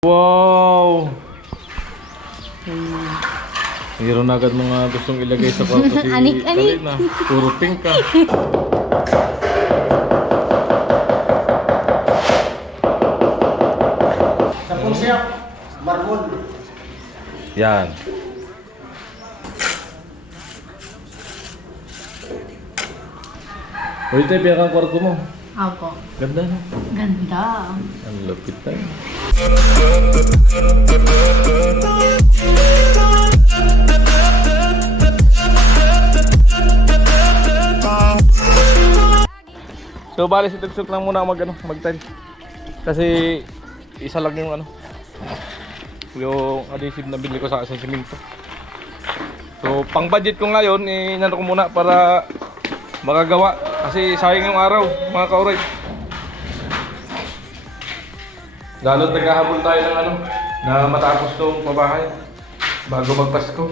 Wow! Mayroon na agad mga gustong ilagay sa kwarto si Kalina. Puro pink ka. Sa Pulsiak, Marmol. Yan. O ito yung pinakang kwarto mo. Ako. Ganda no? Ganda. Ang lapit tayo. So bali si Tugsuk lang muna mag-tile. Kasi isa lang yung yung adhesive na bili ko sa simento. So pang budget ko ngayon, inano ko muna para makagawa kasi sayang yung araw mga kauray. Lalo't naghahabol tayo ng na matapos tong pabahay bago magpasko.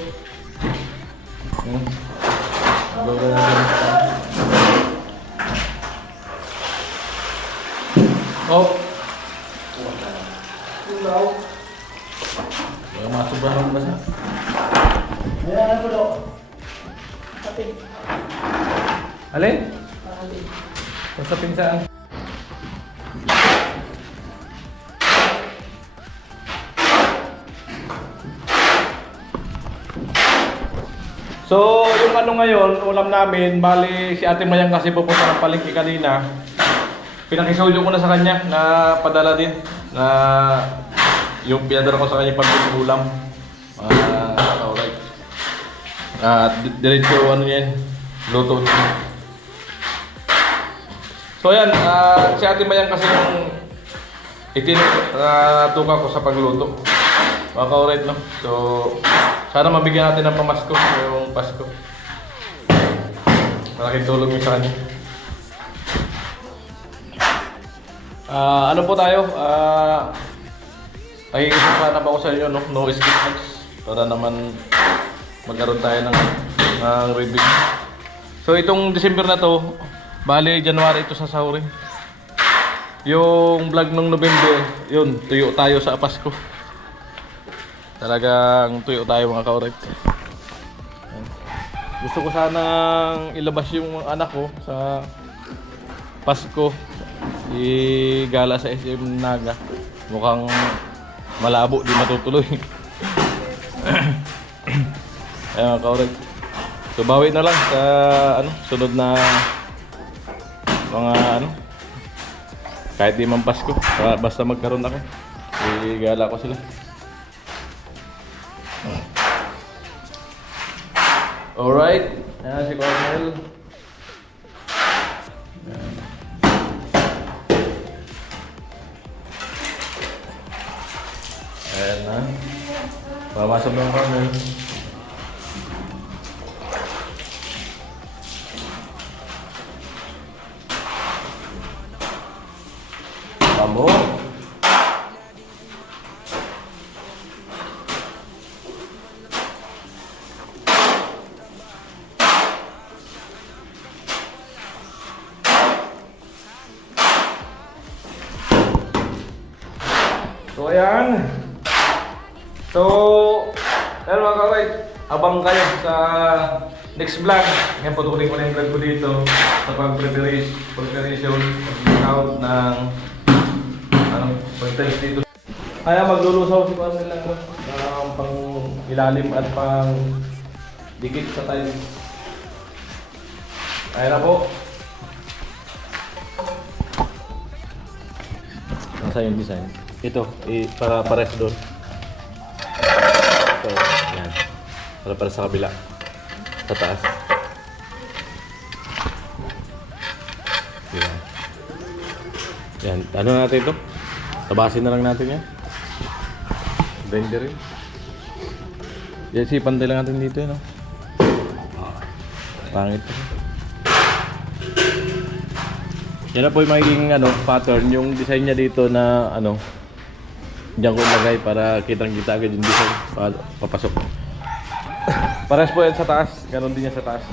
Oh. Wala masubrahan ba siya? Ayan, ano po Alin? Sa pinsaan. So, yung ngayon, ulam namin, bali si Ate Mayang kasi pupunta ng palengke kanina. Pinakisuyo ko na sa kanya na padala din na yung pinadala ko sa kanya pambili ulam. Alright. At diretso yan, luto. So yan, si Ate Mayang kasi yung itinutuka ko sa pagluto. Mga kaurit, no? So, sana mabigyan natin ng pamasko yung Pasko. Malaking tulong yun sa kanya. Ano po tayo? Nakikisip sana ba ako sa inyo, no? No skip ads. Para naman magkaroon tayo ng review. So, itong December na to, bali January ito sa sahurin. Yung vlog nung November, yun, tuyo tayo sa Pasko. Talagang tuyo tayo mga kaurit. Gusto ko sanang ilabas yung anak ko sa Pasko. Igala sa SM Naga. Mukhang malabo, di matutuloy. Ayun mga kaurit. So bawi na lang sa sunod na mga kahit di man Pasko. Basta magkaroon ako. Igala ko sila. Alright, ayan si Cornel. Ayan na. Pamasok ng Cornel. Vamos. So ayan. So ayan mga kaurit, abang kayo sa next vlog. Ngayon patuloy ko na yung vlog ko dito sa pag-preparation pag-count ng pag-tiles dito. Kaya maglulusaw si Juan nila pang ilalim at pang dikit sa tiles. Ayan na po. Nasa yung design. Ito, para pares doon. Ito, yan. Para sa kabila. Sa taas. Yan. Yan. Ano natin ito? Tabasin na lang natin yan. Blender yun. Yan, pantay lang natin dito yun. Pangit ito. Yan na po yung magiging pattern, yung design niya dito na diyan ko ilagay para kitang-kita agad yung design papasok. Parehas po yan sa taas, ganoon din yan sa taas.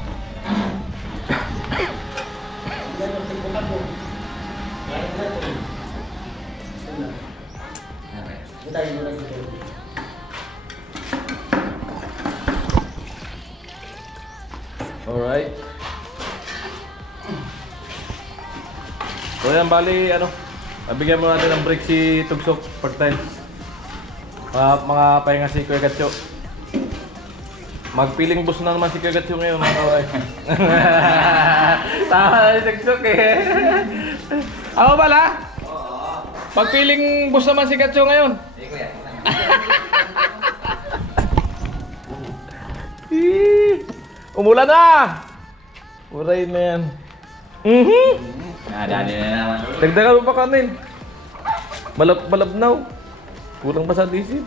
tayo na dito. Alright. So yan, bali, ano, bigyan mo natin ng break si Tugsok part time. Mga pahinga si Kuya Gatcho. Magpiling bus na naman si Kuya Gatcho ngayon, mga kaway. Tama na si Tugsok eh. Ako pala? Magpiling bus naman si Gatcho ngayon. Hindi kuya. Umulan na! Uray na yan. Nadali na naman. Dagdagan mo pa kanin. Malabnaw. Kulang pa sa disip.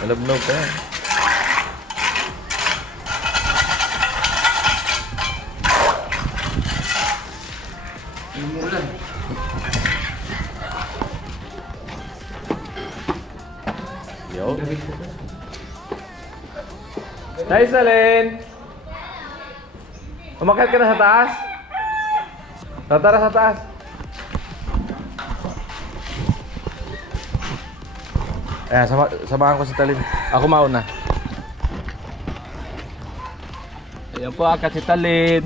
Malabnaw pa yan. Umulan. Yo. Nice, Alin. Umakyat ka na sa taas? Tara sa taas. Ayan, samahan ko si Talin. Ako mauna. Ayan po, akat si Talin.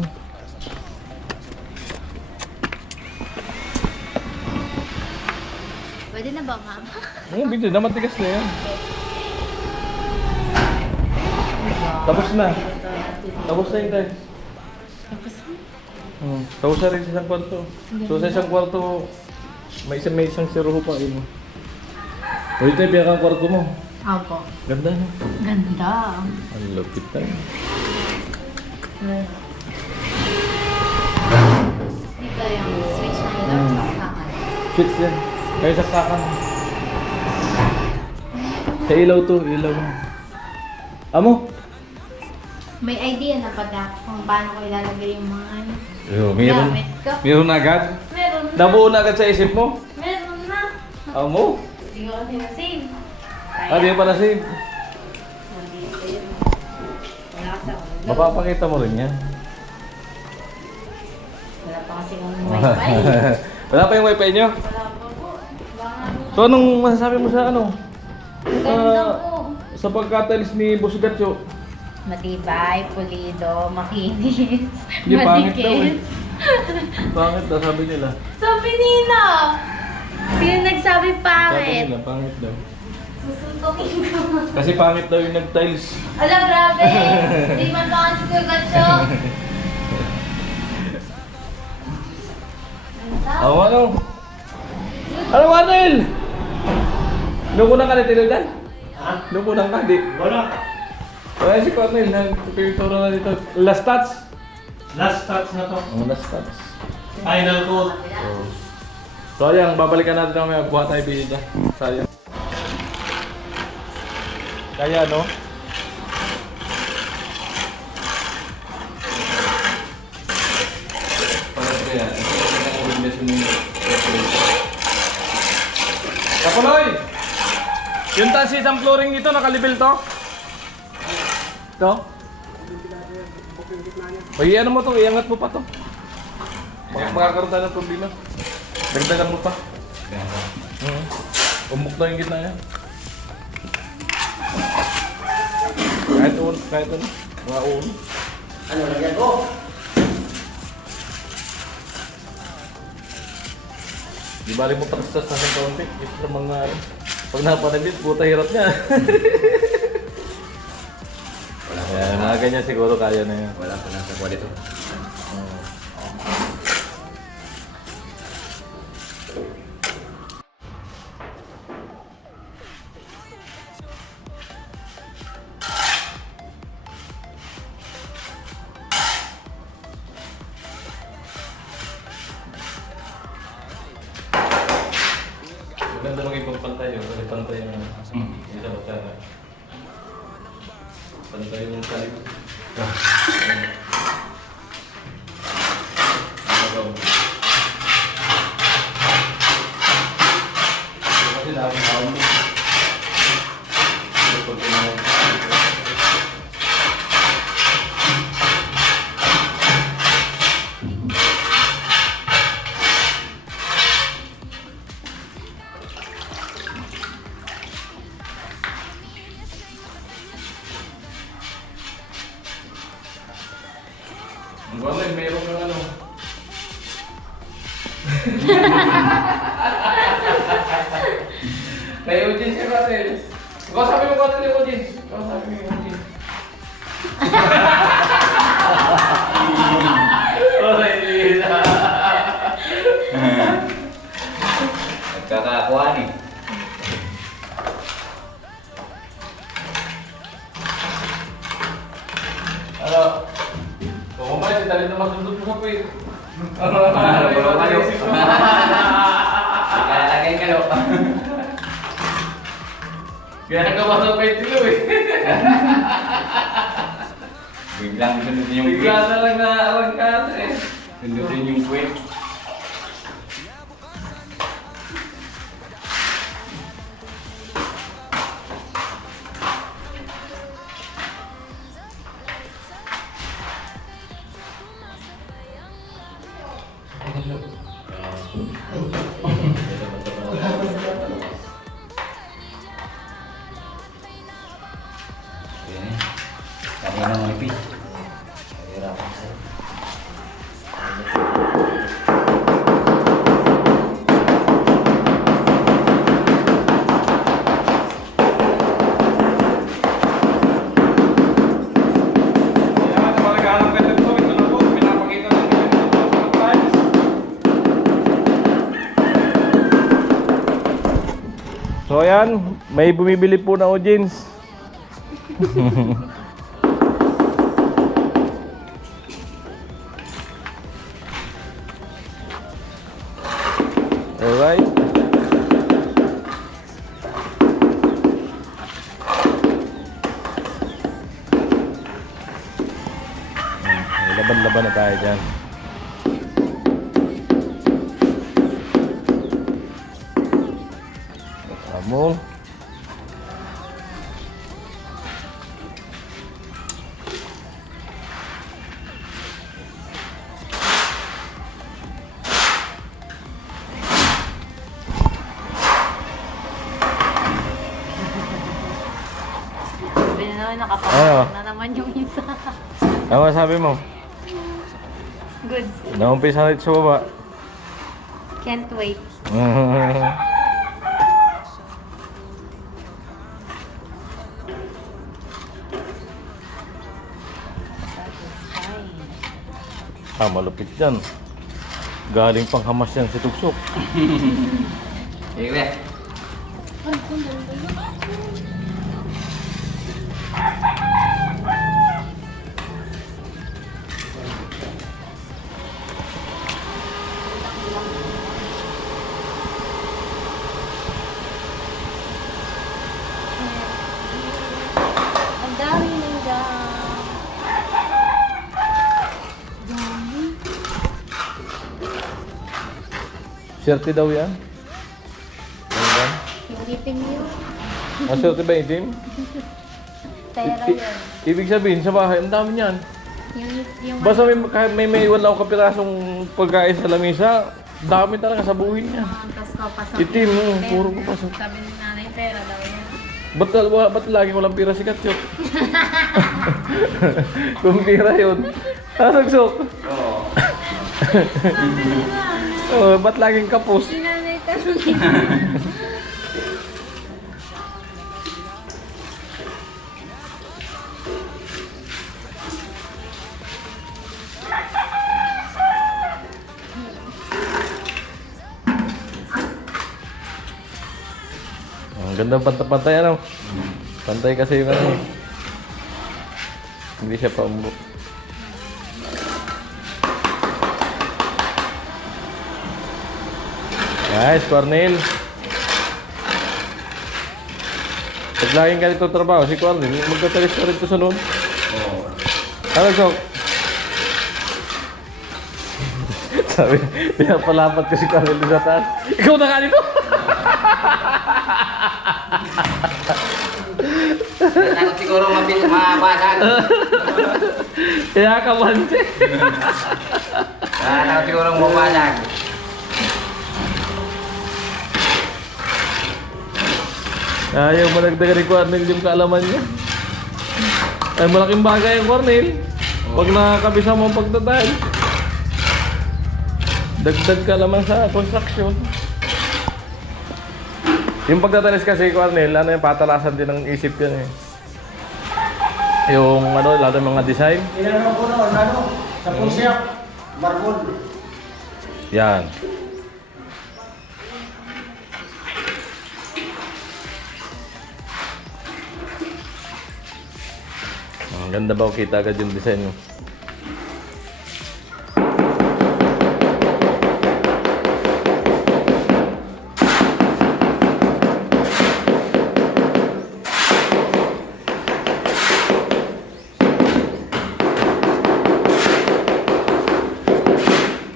Pwede na ba, ma'am? Hindi na, matigas na yan. Tapos na. Tapos na yung time. Tapos na rin sa isang kwarto. So sa isang kwarto, may isang siruho pa. Yun. O ito yung pinakang kwarto mo. Opo. Ganda no? Ganda. Ang lapit tayo. Dito yung switch na ilaw sa kakan. Switch yan. Kaya saksakan. Sa ilaw to, ilaw mo. Amo? May idea na ba na kung paano ko ilalagay yung mga ano? Meron. Gamit ko? Meron na agad? Meron na. Nabuo na agad sa isip mo? Meron na. Amo? Hindi ko kasi na-save. Ah, di pa na-save. Nandito yun. Wala kasi ako. Mapapakita mo rin yan. Wala pa kasi kang wifi. Wala pa yung wifi nyo? Wala pa po. Baka So anong masasabi mo sa ano? ganda po. Sa pagkatalis ni Boss Gatcho? Matibay, pulido, makinis, Hindi, pangit daw eh. malikit. Pangit daw, sabi nila. Sabi nila! Sino nagsabi Sabi pangit? nila, pangit daw. Susuntukin ko. Kasi pangit daw yung nag-tiles. Ala, grabe! Hindi man baka si Kuya Gatcho. Ako ano? Ano Marnel? Nukunan ka na tilo dyan? Ha? Nukunan ka, di? Wala. Wala si Cornel, nagpipinturo na dito. Last touch? Last touch na to. Ang last touch. Final coat. So ayan, babalikan natin mamaya. Buha tayo bida. Sayang. Kaya no? Parang kaya, Kapuloy! Yung tansi isang flooring dito, nakalibel to? Ito? O ano mo to, iangat mo pa to. Magkakaroon tayo ng problema. Dagdagan mo pa. Umuk na yung gitna niya. Kahit ano. Mga ulo. Ano, lagyan ko? Di bali mo patastas sa aking kaunti. Ito ng mga ano. Pag napanabit, puta hirap niya. Ayan, mga ganyan siguro kaya na yan. Wala pa nasa kuha dito. Maganda maging pagpantay yun. Kasi pantay yung dito magkana. Pantay yung salim. Kasi dami tao mo. Pag tinawag. May audience ka Cornel. Ikaw sabi mo Cornel yung audience. Ikaw sabi mo yung audience. Nagkakakuha ni. Ano? Kung kumain, si Talin na masundot mo sa puwit. Ano? Kalagay ka lo. Kaya nagkabasa pa yung tilo eh. Biglang sundutin yung Bigla puwet. na lang na-arangkat eh. Sundutin yung puwet. Ayan eh. Kanina mo ipis. Nahirapan sa'yo. Kaya sa mga naghahanap kayo dito, ito na po, pinapakita ng ganito po sa times. So ayan, may bumibili po na audience. Alright. Laban-laban na tayo dyan. Kamu. Sabi na naman, Ano? nakapagod na naman yung isa. Ano sabi mo? Good. Naumpisa na ito sa baba. Can't wait. Malupit yan. Galing pang hamas yan si Tugsok. Sige kuya. Ang dami ng jam. Swerte daw yan. Ano yan? Itim yun. Ang swerte ba itim? Pera I- yun. Ibig sabihin sa bahay, ang dami niyan. Yung Basta kahit may wala akong kapirasong pagkain sa lamesa, dami talaga sa buhin niya. Tapos ko pasok. Itim, Pera. puro ko pasok. Sabi ni nanay, pera daw yan. Ba't lagi walang pira si Katyot? Kung pira yun. Sugsok. Oo. Oh, ba't laging kapos? Si nanay tanongin. Ang ganda pantay ano? Pantay kasi yung ano eh. Hindi siya paumbok. Nice, Cornel. Pag laging ganito trabaho, si Cornel, magtatalis ka rin ito sa noon. Oo. Ano, Sok? Sabi, pinapalapat ko si Cornel sa taas. Ikaw na ka nito! Takot siguro mabasag. Kaya ka manche. Takot siguro mabasag. Ayaw malagdagan ni Cornel yung kaalaman niya. Ay, malaking bagay ang Cornel. Pag nakakabisa mo ang pagdadahil. Dagdag ka naman sa construction. Yung pagtatalis kasi, Cornel, ano yung patalasan din ng isip yan eh. Yung ano, lahat ng mga design. Inano ko noon, sa push-up, marble. Yan. Ang ganda ba? Kita agad yung design mo.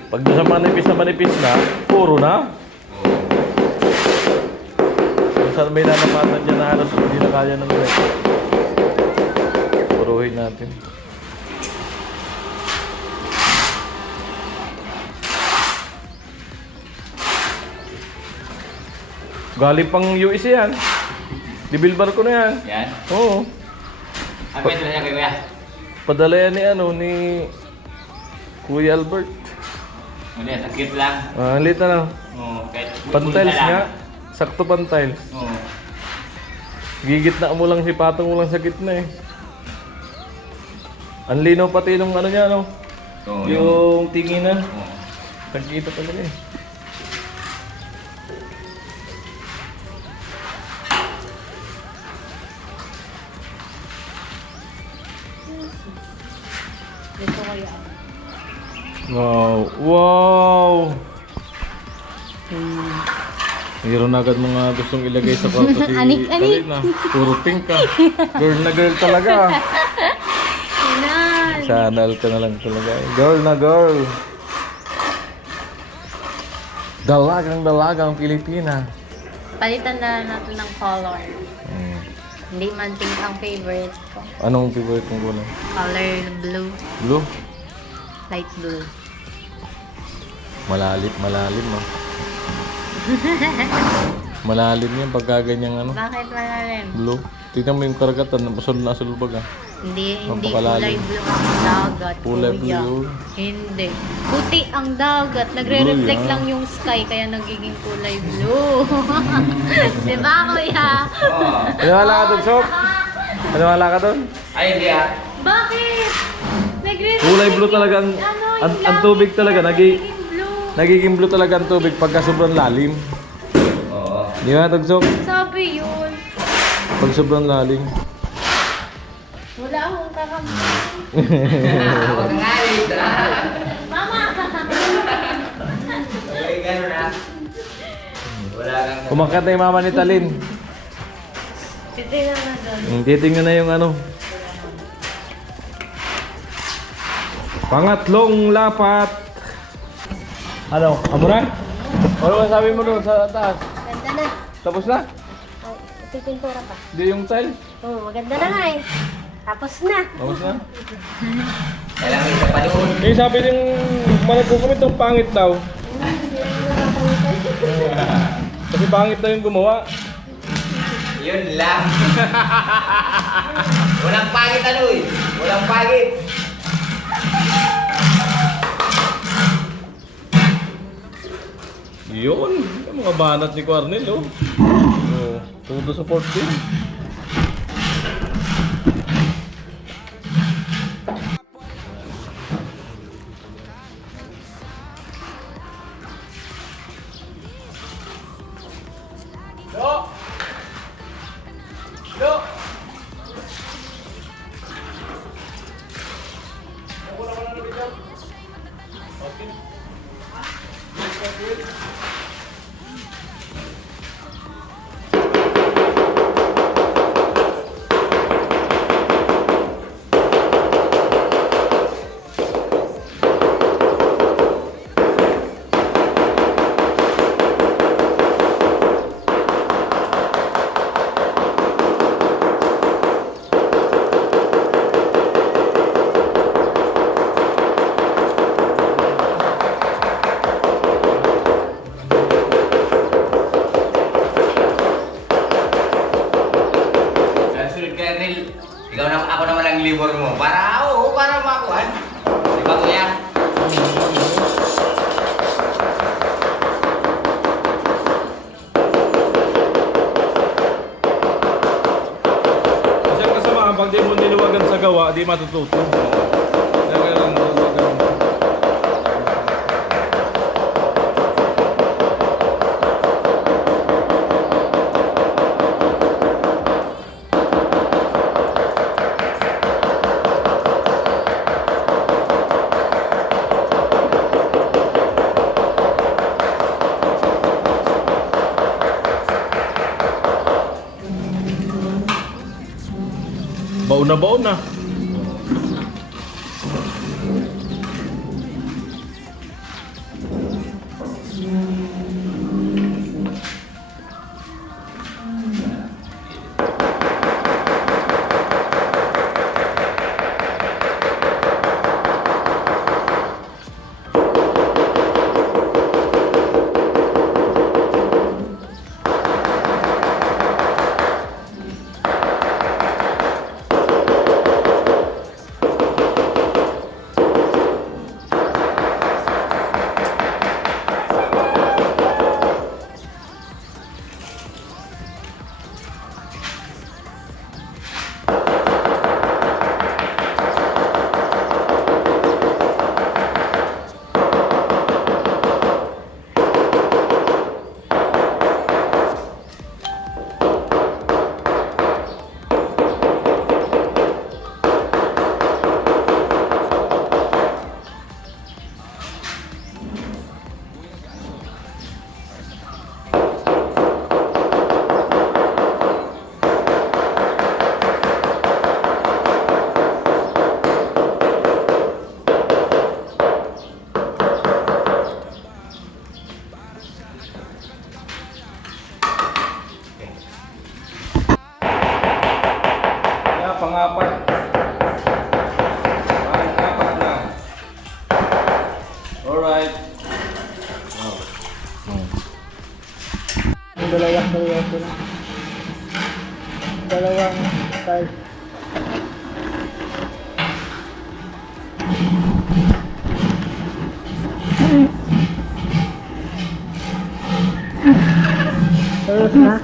Pag doon sa manipis na, puro na. Kung saan may nanapatan dyan na halos hindi na kaya ng ulit. Puruhin natin. Galing pang US yan. Dibilbar ko na yan. Yan. Oo. Ano ba ito na siya kay Kuya? Padala yan ni Kuya Albert. Hindi, sakit lang. Ang lit na lang. Oo, kahit Pantiles punta lang. nga. Sakto pantiles. Oo. Gigitna mo lang si patong mo lang sa gitna eh. Ang linaw pati nung ano niya, no? Oo, Yung tinginan. Oo. Nagkita talaga eh. Dito kaya. Wow! Wow! Mayroon agad mga gustong ilagay sa kwarto si Anik, anik. Kalina. Puro pink ka. Girl na girl talaga. Inan. Channel ka na lang talaga. Girl na girl. Dalagang Pilipina. Palitan na natin ng color. Hmm. Hindi man pink ang favorite ko. Anong favorite mong kulay? Color blue. Blue? Light blue. Malalim no? Malalim yan pagka ganyang ano. Bakit malalim? Blue. Tignan mo yung karagatan. Masul na sulbag ah. Hindi Napakalalim. kulay blue ang dagat. Kulay kuya. blue. Hindi. Puti ang dagat. Nagre-reflect Blue yan. lang yung sky kaya nagiging kulay blue. Di ba, kuya? Oo. Maniwala ka dun, Sok? Maniwala ka dun? Ay, hindi ah. Bakit? Nagre-reflect Kulay blue talaga ang, yung- ano, ang, yung ang tubig langit talaga. na nagiging blue. Nagiging blue talaga ang tubig pagka sobrang lalim. Oo. Di ba, Tagsok? Sabi yun. Pag sobrang lalim. Wala akong kakamay. Huwag nga rin ah. Mama! Ay, ganun ah. Wala kang... Kumakat na yung mama ni Talin. Titignan na doon. Titingnan na yung ano. Pangatlong lapat. Ano? Amo na? Ano masabi mo doon sa taas? Ganda na. Tapos na? Ito pintura pa. Hindi yung tile? Oo, maganda na nga eh. Tapos na. Tapos na? Kailangan isa pa doon. Eh sabi ng managkukumit ng pangit daw. Kasi pangit daw yung gumawa. Yun lang. Walang pagit ano eh. Walang pagit. Yun. Yung mga banat ni Cornel oh. Oh, todo support din. di matututo. Kaya lang gagawin mo. Baon na. Pang-apat. Pang-apat na. Alright. Dalawang proyekto na. Dalawang style. Ayos na.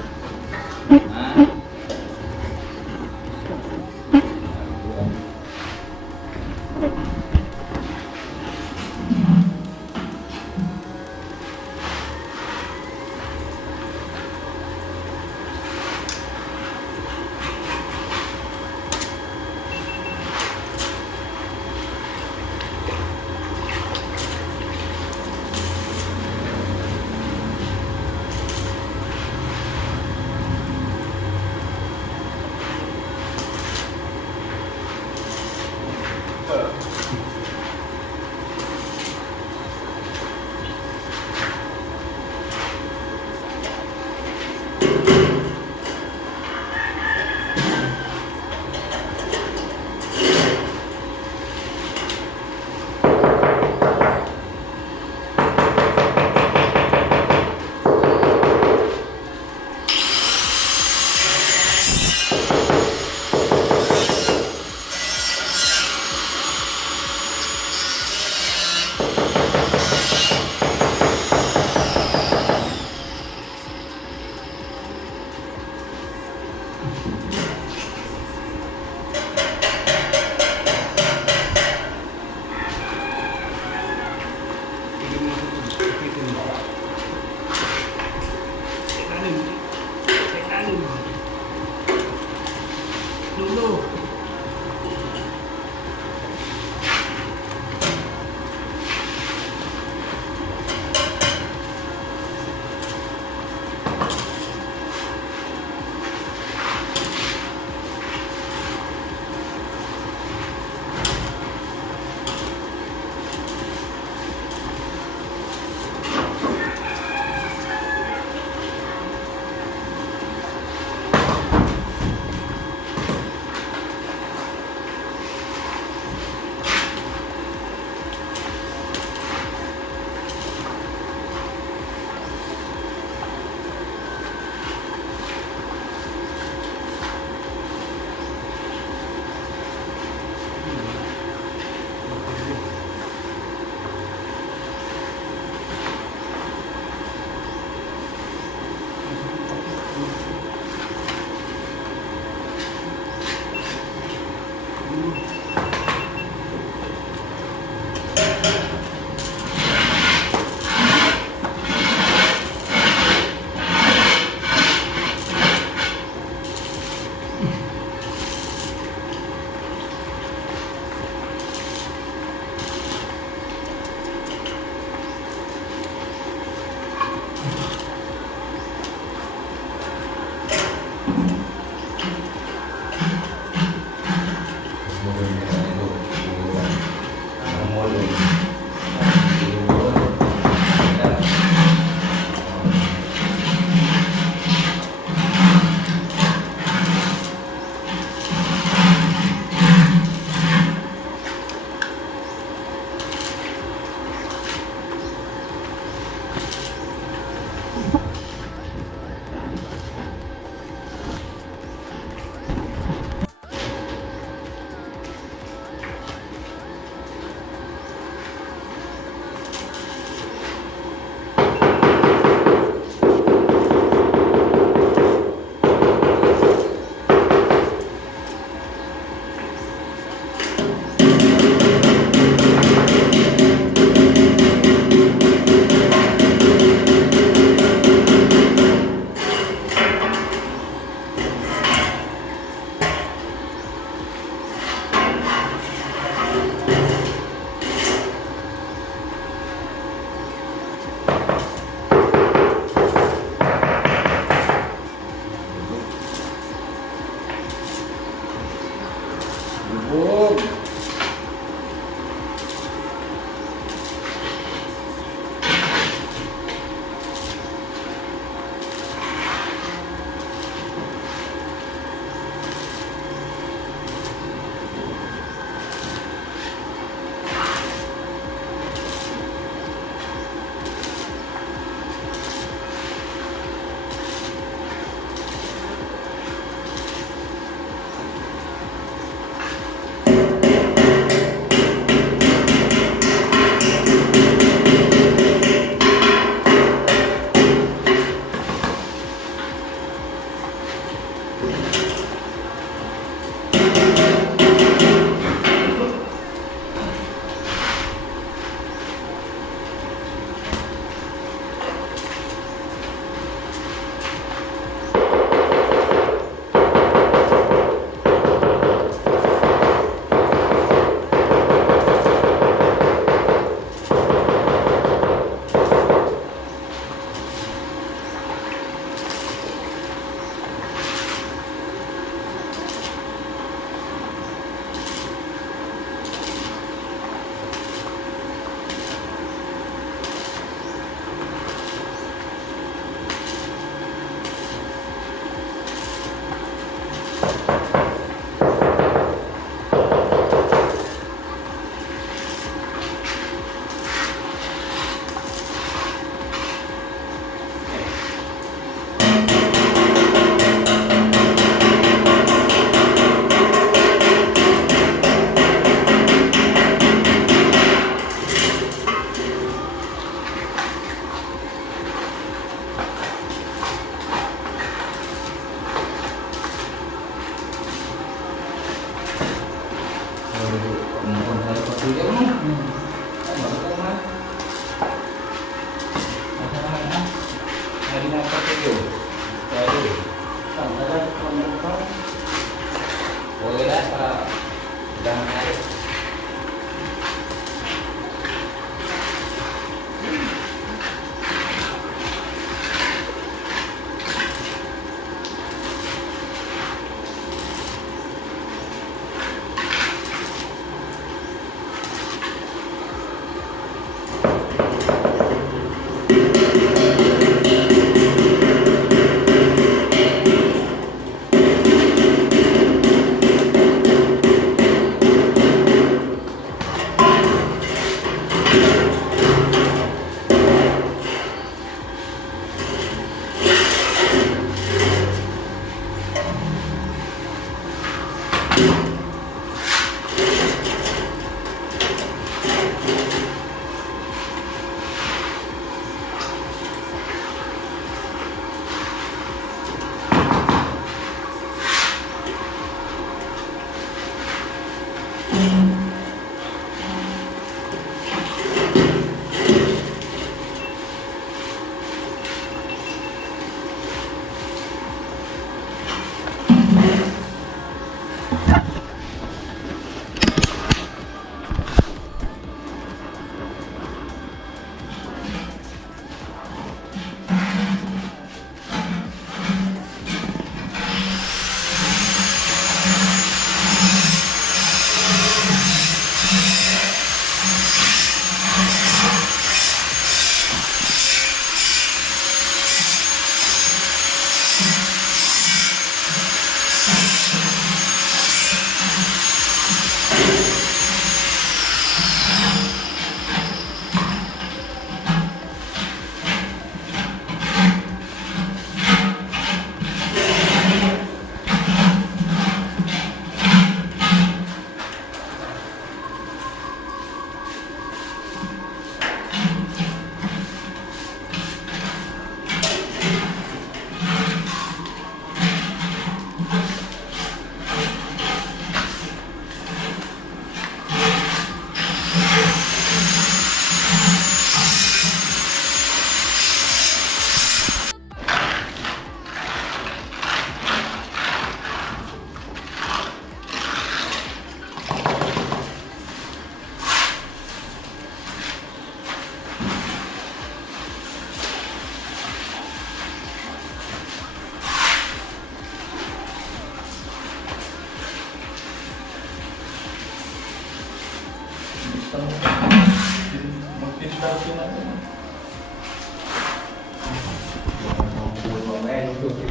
Ulan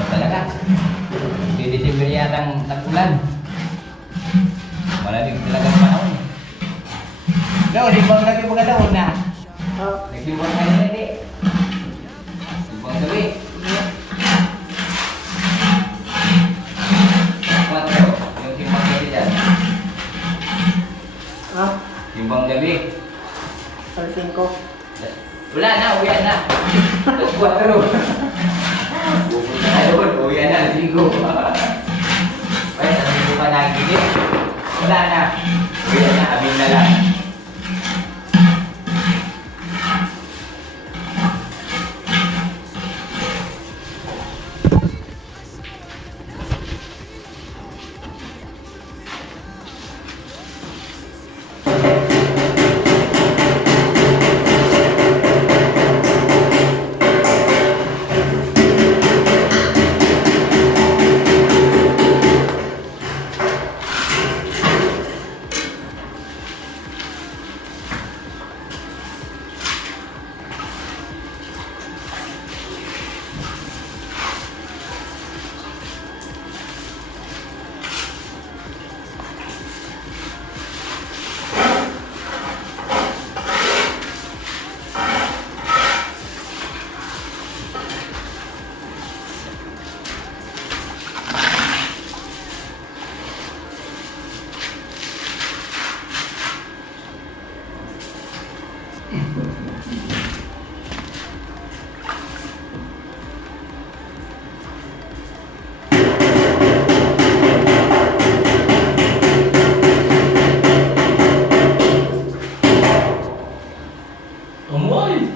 pa talaga. Di December yata ang tag-ulan. Malamig talaga ang panahon. No, di ba lagi mga daon na? Nagsimbang ka na hindi. Simbang gabi. Kwatro, yung simbang gabi dyan. Ha? Simbang gabi. Pansin ko. Wala na, uwian na. Tapos 4. Pupunta na doon, uwian na, 5. Kaya sa 5 ka nagigit. Wala na. Uwian na, abing na lang. Amoy!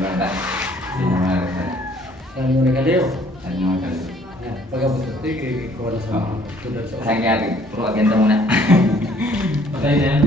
Diba? Pinamalas na. Sabi mo na kaliw. Ano naman kami? Yan, pagkabot ito, ikaw na sa mga tulad sa Saan kaya? Puro agenda muna. Patay na yan.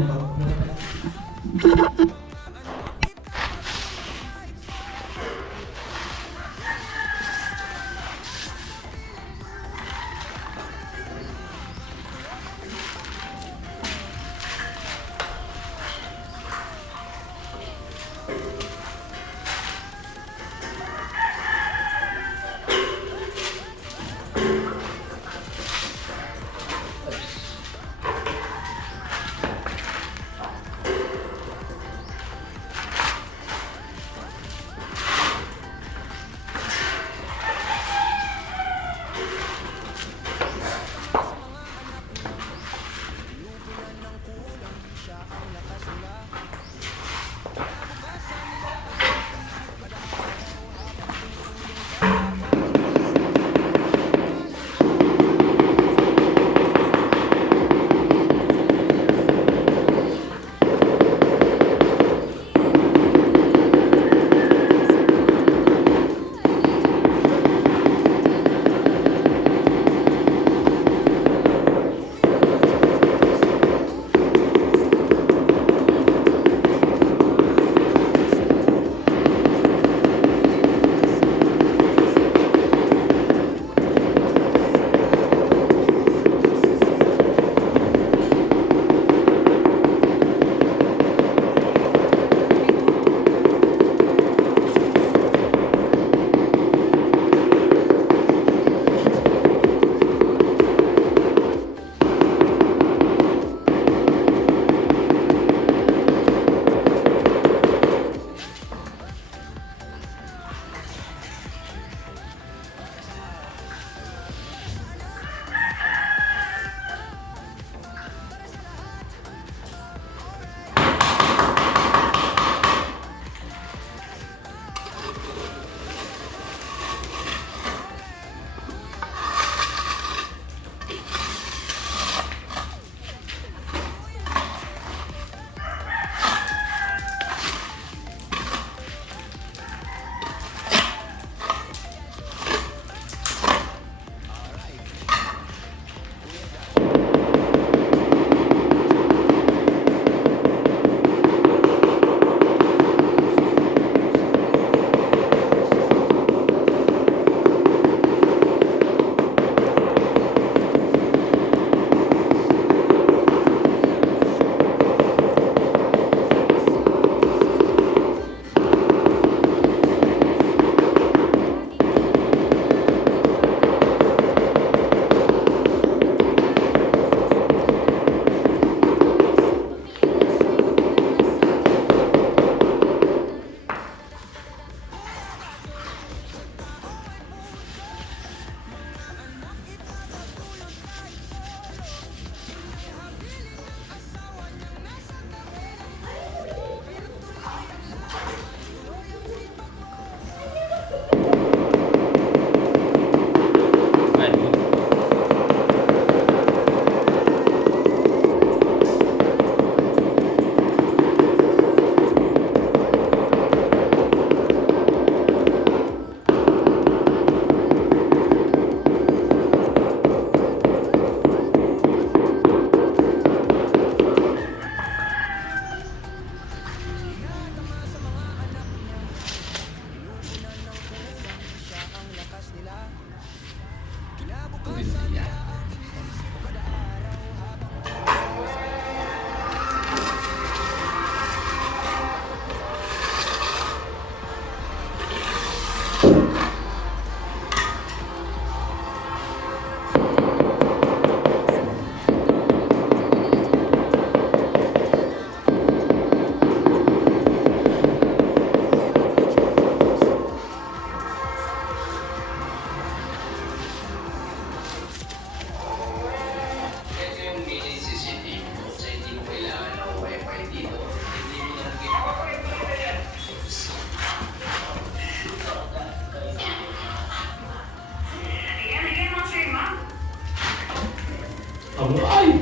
Ay!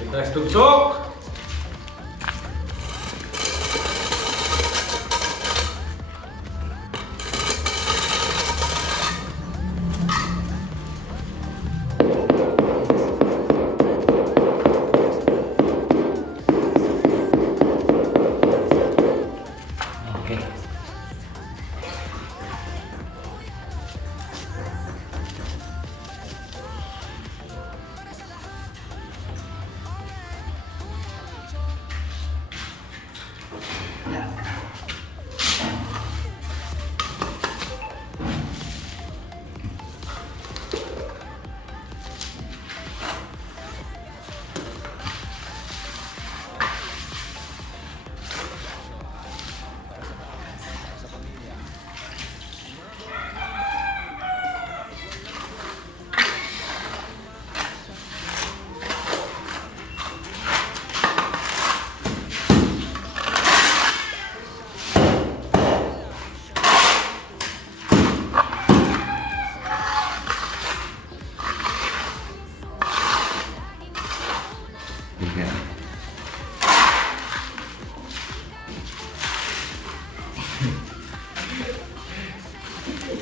Kita tugsok!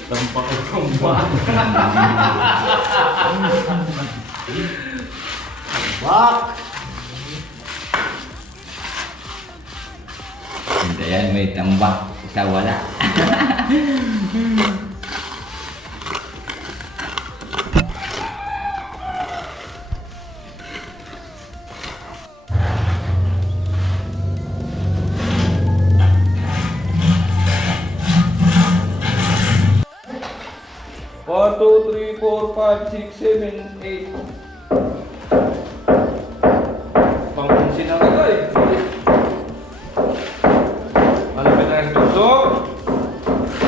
Tampak ko kumba. Bak! Hindi yan, may tambak. Isa wala. One, two, three, four, five, six, seven, eight. Pangkunsin na ka eh. Malapit na si Tugsok.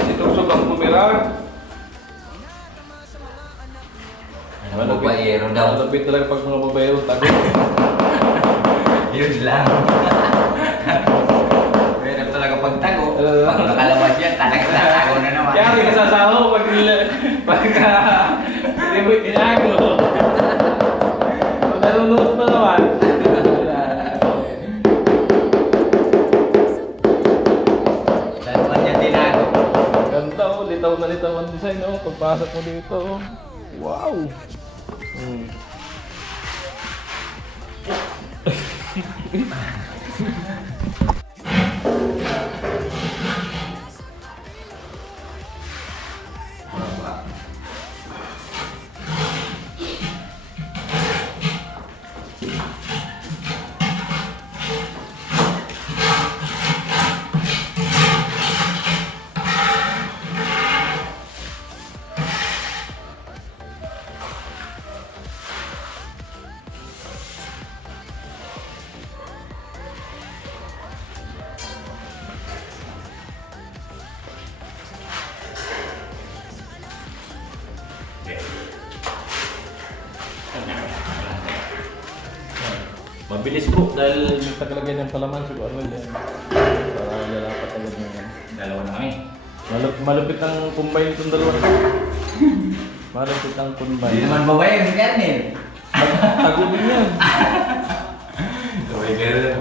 Si Tugsok ang pumira. Ano ba, babayero daw? Malapit talaga pag mga babayero, tago. Yun lang. Pero talaga pagtago. Pag nakalabas yan, talaga tatago na naman. Kaya hindi ka sasaho pagka hindi mo itinago. Pag nalunod pa naman. Dalawa niya tinago. Ganda oh, litaw na litaw ang design oh. Pagpasok mo dito oh. Wow! Mabilis po dahil tagalagay ng palaman siguro yan. Para lalapat agad ng yan. Dalawa na kami. Malupit ang combine itong dalawa. Malupit ang Hindi combine. naman babae yung kernel. Tago din yan. Babae kernel.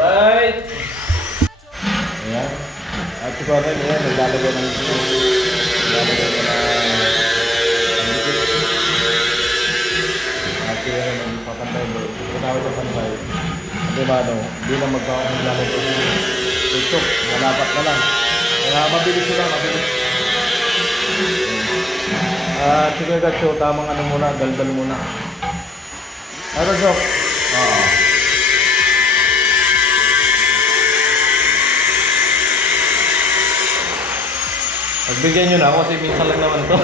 Alright. Ayan. At si Conan, ayan, naglalagay ng at siya yung papantay mo. Kunawin yung pantay. Hindi ba ano, hindi na magkakaroon ng lalagay ng tutok. Malapat na lang. Kaya mabilis sila, mabilis. At sige Gatso, tamang ano muna, daldal muna. Ano Jok? Oo. Pagbigyan nyo na ako kasi minsan lang naman to.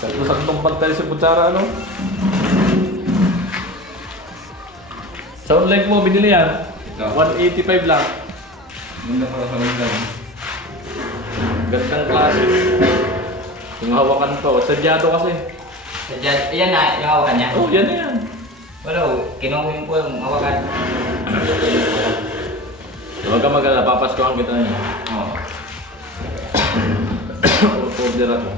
Sakto-saktong pantay sa butsara, ano? Sound like mo, binili yan. Ito. 185 lang. Ganda pala sa window. Gandang klase. Yung hawakan to, sadyado kasi. Yan na, yung hawakan niya. Oh, yan na yan. Wala, kinuhin ko yung hawakan. Huwag ka mag-alala, papaskuhan kita niya. Oo. Order ako.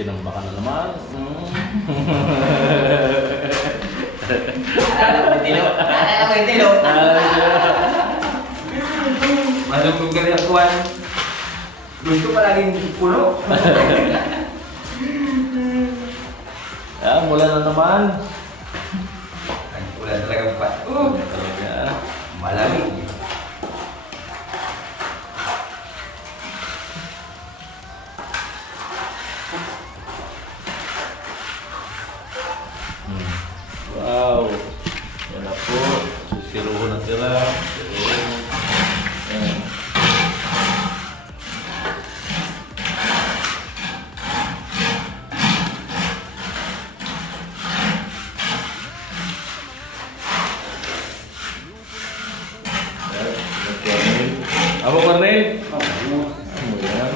Tinambakan na naman. Alala mo yung tilo? Alala mo yung tilo? Malungkong ka rin ang kuwan. Gusto palaging puno. Mula na naman. Ang ulan talagang pa. Talaga. Malamig. Wow. Yan na po. Susiruho na sila. Ayan. Apa Cornel? Ano yan?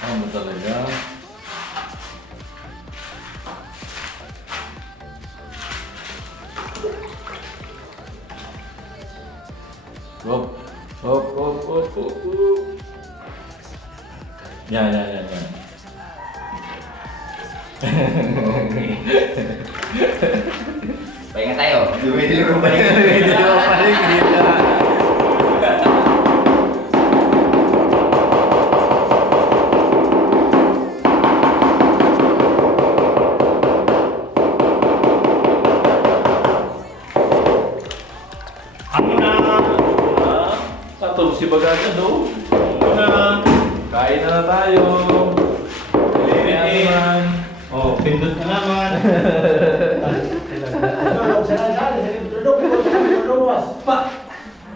Ano talaga? Hop, hop, hop, hop, hop, hop. Yan. Pahinga tayo. Dumidilo pa rin. Katulog si Bagaga do. Kain na tayo. Naman. Oh, pindot na naman.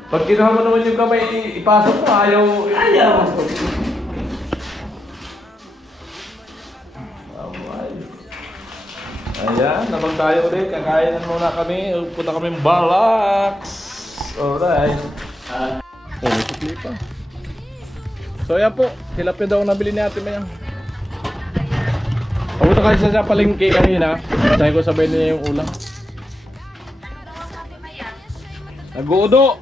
Pag kinuha mo naman yung kamay, ipasok mo, ayaw. Ayan, nabang tayo ulit. Kakain na muna kami. Punta kami Balax. Alright. Sukli pa. So ayan po, tilapia daw nabili ni Ate Mayang. Papunta kasi sa palengke kanina. Sabi ko sabay niya yung ulam. Nag-uudo!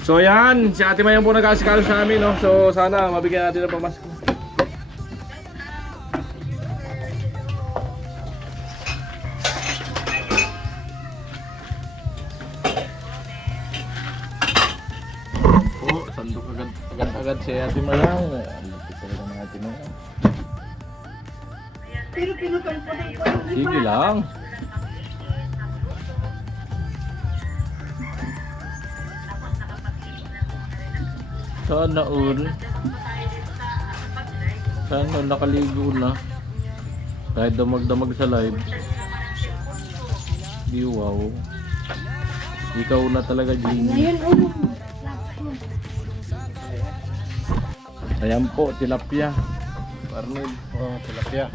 So yan, si Ate Mayang po nag-asikalo sa amin, no? So sana mabigyan natin ng pamasko. Oh, sandok agad si Ate Mayang. Lupit talaga ng Ate Mayang. Sige lang. Sana all. Sana nakaligo na. Kahit damag-damag sa live. Di wow. Ikaw na talaga, Jimmy. Ngayon, Ayan po, tilapia. Arnold. Oh, tilapia.